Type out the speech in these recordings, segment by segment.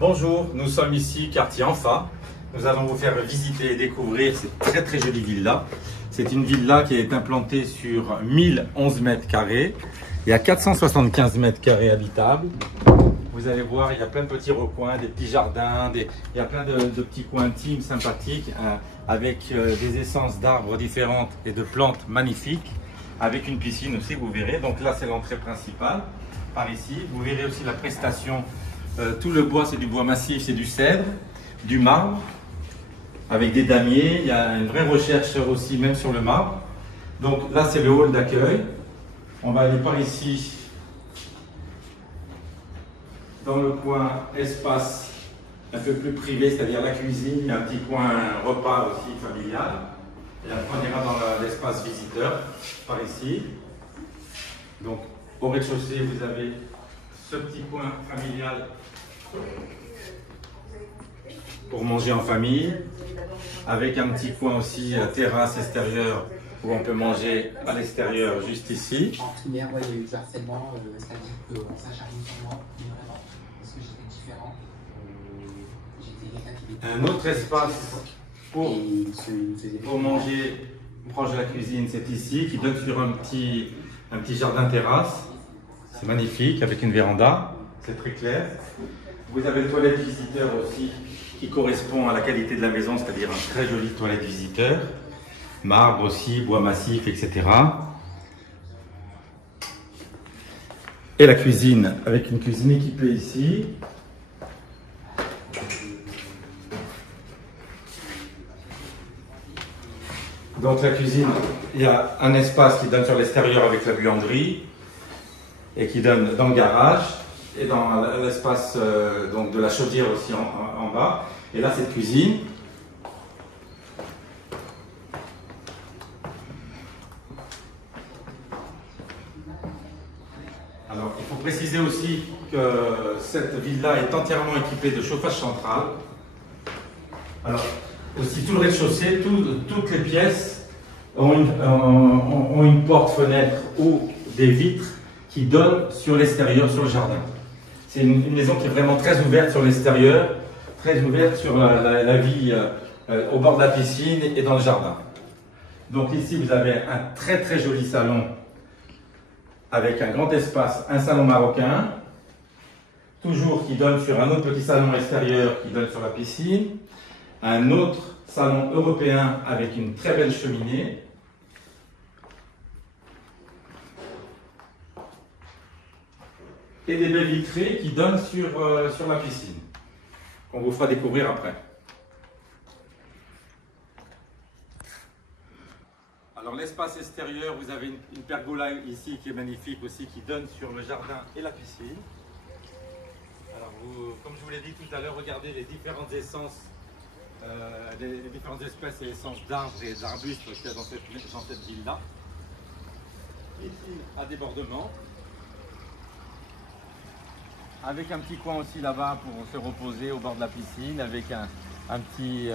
Bonjour, nous sommes ici, quartier Enfa. Nous allons vous faire visiter et découvrir cette très jolie villa. C'est une villa qui est implantée sur 1011 mètres carrés. Il y a 475 mètres carrés habitables. Vous allez voir, il y a plein de petits recoins, des petits jardins, il y a plein de petits coins intimes, sympathiques, avec des essences d'arbres différentes et de plantes magnifiques, avec une piscine aussi, vous verrez. Donc là, c'est l'entrée principale, par ici. Vous verrez aussi la prestation. Tout le bois, c'est du bois massif, c'est du cèdre, du marbre, avec des damiers. Il y a une vraie recherche aussi, même sur le marbre. Donc là, c'est le hall d'accueil. On va aller par ici, dans le coin espace un peu plus privé, c'est-à-dire la cuisine. Il y a un petit coin repas aussi familial. Et après, on ira dans l'espace visiteur, par ici. Donc, au rez-de-chaussée, vous avez ce petit coin familial pour manger en famille, avec un petit coin aussi terrasse extérieure où on peut manger à l'extérieur juste ici. En primaire, ouais, il y a eu du harcèlement, c'est-à-dire qu'on s'acharne sur moi, vraiment, parce que j'étais différent. J'étais quelqu'un qui était... Un autre espace pour manger proche de la cuisine, c'est ici, qui donne sur un petit jardin terrasse. C'est magnifique, avec une véranda, c'est très clair. Vous avez le toilette visiteur aussi, qui correspond à la qualité de la maison, c'est-à-dire un très joli toilette visiteur. Marbre aussi, bois massif, etc. Et la cuisine, avec une cuisine équipée ici. Donc la cuisine, il y a un espace qui donne sur l'extérieur avec la buanderie et qui donne dans le garage et dans l'espace donc de la chaudière aussi en bas. Et là, cette cuisine. Alors, il faut préciser aussi que cette villa est entièrement équipée de chauffage central. Alors, aussi tout le rez-de-chaussée, toutes les pièces ont une porte-fenêtre ou des vitres qui donnent sur l'extérieur, sur le jardin. C'est une maison qui est vraiment très ouverte sur l'extérieur, très ouverte sur la vie au bord de la piscine et dans le jardin. Donc ici, vous avez un très joli salon avec un grand espace, un salon marocain, toujours qui donne sur un autre petit salon extérieur qui donne sur la piscine, un autre salon européen avec une très belle cheminée, et des baies vitrées qui donnent sur la piscine, qu'on vous fera découvrir après. Alors l'espace extérieur, vous avez une pergola ici qui est magnifique aussi, qui donne sur le jardin et la piscine. Alors comme je vous l'ai dit tout à l'heure, regardez les différentes essences, les différentes espèces et essences d'arbres et d'arbustes qu'il y a dans cette ville-là. Ici, à débordement. Avec un petit coin aussi là-bas pour se reposer au bord de la piscine, avec un petit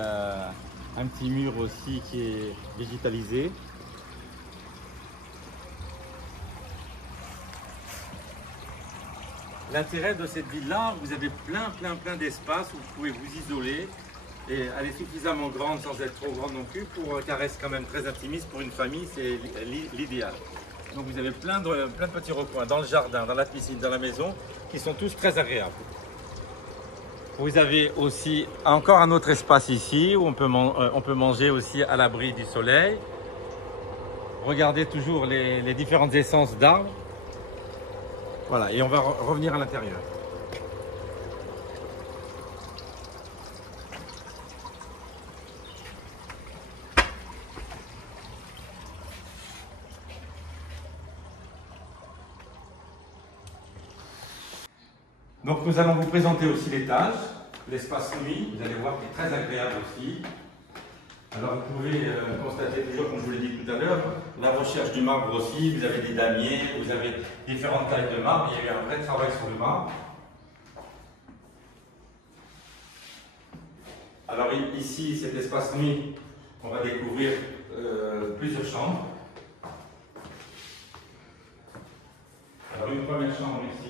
mur aussi qui est végétalisé. L'intérêt de cette ville-là, vous avez plein d'espace où vous pouvez vous isoler. Et elle est suffisamment grande sans être trop grande non plus pour qu'elle reste quand même très intimiste pour une famille, c'est l'idéal. Donc vous avez plein de petits recoins dans le jardin, dans la piscine, dans la maison, qui sont tous très agréables. Vous avez aussi encore un autre espace ici où on peut manger aussi à l'abri du soleil. Regardez toujours les différentes essences d'arbres. Voilà, et on va revenir à l'intérieur. Donc nous allons vous présenter aussi l'étage, l'espace nuit, vous allez voir qu'il est très agréable aussi. Alors vous pouvez constater toujours, comme je vous l'ai dit tout à l'heure, la recherche du marbre aussi, vous avez des damiers, vous avez différentes tailles de marbre, il y a eu un vrai travail sur le marbre. Alors ici, cet espace nuit, on va découvrir plusieurs chambres. Alors une première chambre ici,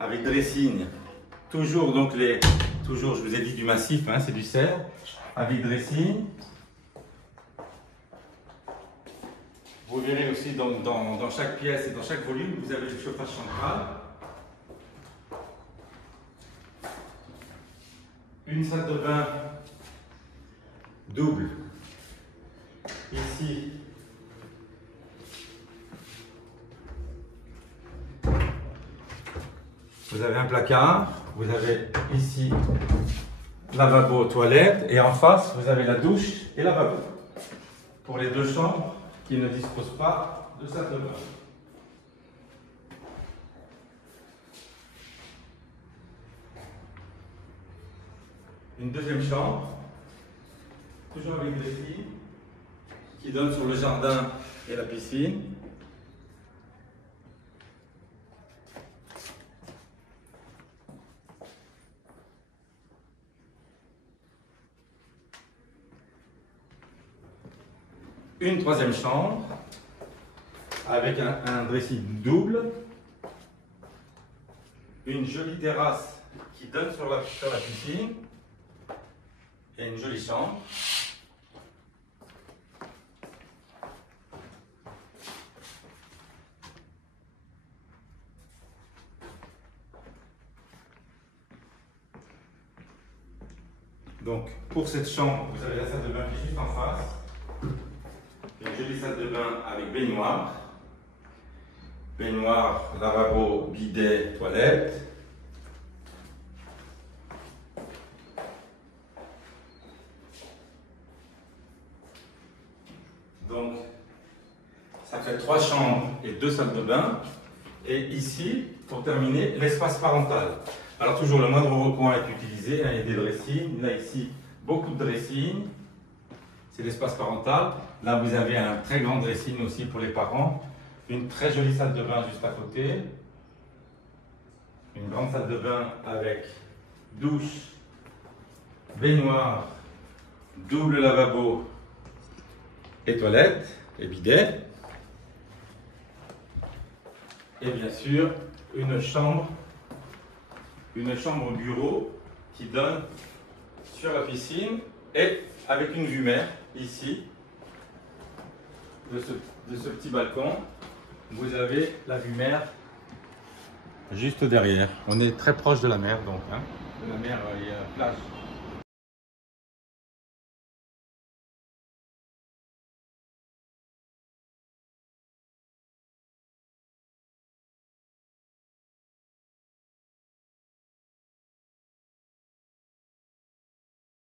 avec dressing. Toujours, donc toujours, je vous ai dit du massif, hein, c'est du cerf, avec dressing. Vous verrez aussi dans chaque pièce et dans chaque volume, vous avez le chauffage central. Une salle de bain double. Ici, vous avez un placard, vous avez ici lavabo, toilette, et en face, vous avez la douche et lavabo. Pour les deux chambres qui ne disposent pas de salle de bain. Une deuxième chambre, toujours avec des filles, qui donne sur le jardin et la piscine. Une troisième chambre avec un dressing double, une jolie terrasse qui donne sur la piscine et une jolie chambre. Donc pour cette chambre, vous avez la salle de bain qui est juste en face. Une jolie salle de bain avec baignoire. Baignoire, lavabo, bidet, toilette. Donc, ça fait 3 chambres et 2 salles de bain. Et ici, pour terminer, l'espace parental. Alors toujours, le moindre recoin est utilisé. Hein, il y a des dressings. Là, ici, beaucoup de dressings. C'est l'espace parental. Là, vous avez un très grand dressing aussi pour les parents. Une très jolie salle de bain juste à côté. Une grande salle de bain avec douche, baignoire, double lavabo et toilette et bidet. Et bien sûr, une chambre bureau qui donne sur la piscine et avec une vue mer ici. De ce petit balcon, vous avez la vue mer juste derrière. On est très proche de la mer, donc. Hein. De la mer, il y a la plage.